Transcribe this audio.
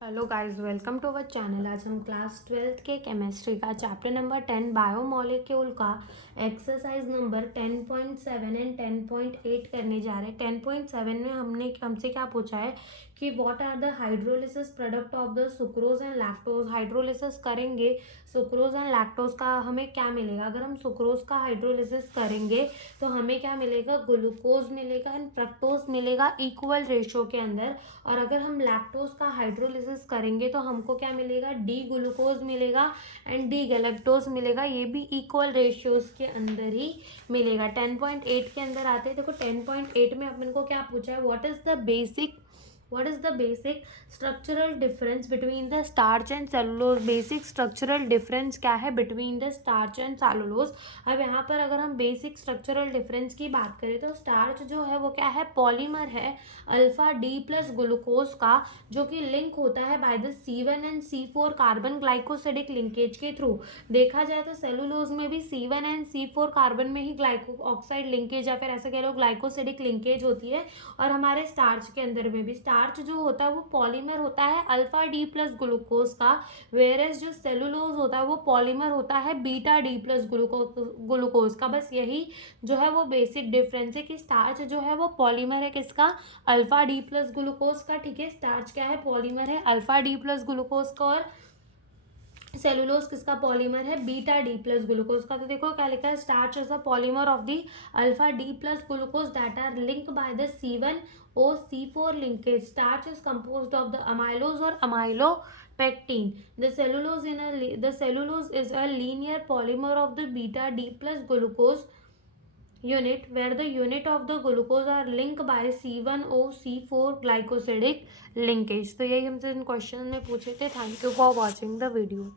Hello guys, welcome to our channel. आज हम class 12th के केमिस्ट्री का चैप्टर नंबर 10 बायोमोलिक्यूल का एक्सरसाइज नंबर 10.7 एंड 10.8 करने जा रहे हैं। 10.7 में हमसे क्या पूछा है कि what are the hydrolysis product of the sucrose and lactose. Hydrolysis करेंगे सुक्रोज एंड लैक्टोज का हमें क्या मिलेगा। अगर हम सुक्रोज का हाइड्रोलिसिस करेंगे तो हमें क्या मिलेगा, ग्लूकोज मिलेगा एंड फ्रक्टोज मिलेगा इक्वल रेशियो के अंदर। और अगर हम लैक्टोज का हाइड्रोलिसिस करेंगे तो हमको क्या मिलेगा, डी ग्लूकोज मिलेगा एंड डी गैलेक्टोज मिलेगा। ये भी इक्वल रेशियोज के अंदर ही मिलेगा। 10.8 के अंदर आते हैं। देखो 10.8 में अपन को क्या पूछा है, what is the basic structural difference between the starch and cellulose। Basic structural difference क्या है between the starch and cellulose. अब यहाँ पर अगर हम बेसिक स्ट्रक्चरल डिफरेंस की बात करें तो स्टार्च जो है वो क्या है, पॉलीमर है अल्फा डी प्लस ग्लूकोज का, जो कि लिंक होता है bye the C1 and C4 carbon glycosidic linkage के थ्रू। देखा जाए तो सेलुलोज में भी C1 एंड C4 कार्बन में ही ग्लाइको ऑक्साइड लिंकेज या फिर ऐसा कह लो ग्लाइकोसिडिक लिंकेज होती है। और हमारे स्टार्च के अंदर में भी स्टार्च जो होता है वो पॉलीमर होता है अल्फा डी प्लस ग्लूकोज का, वेयरएज जो सेलुलोज होता है वो पॉलीमर होता है बीटा डी प्लस ग्लूकोज का। बस यही जो है वो बेसिक डिफरेंस है कि स्टार्च जो है वो पॉलीमर है किसका, अल्फा डी प्लस ग्लूकोज का। ठीक है, स्टार्च क्या है, पॉलीमर है अल्फा डी प्लस ग्लूकोज का। और सेलुलोज किसका पॉलीमर है, बीटा डी प्लस ग्लूकोज का। तो देखो क्या लिखा है, starch is the polymer of the alpha D plus glucose that are linked by the C1 or C4 linkage। Starch is composed of the amylose or amylopectin। The cellulose is a linear polymer of the beta D plus glucose unit where the unit of the glucose are linked by C1 or C4 glycosidic linkage। तो यही हमसे इन question में पूछे थे। Thank you for watching the video.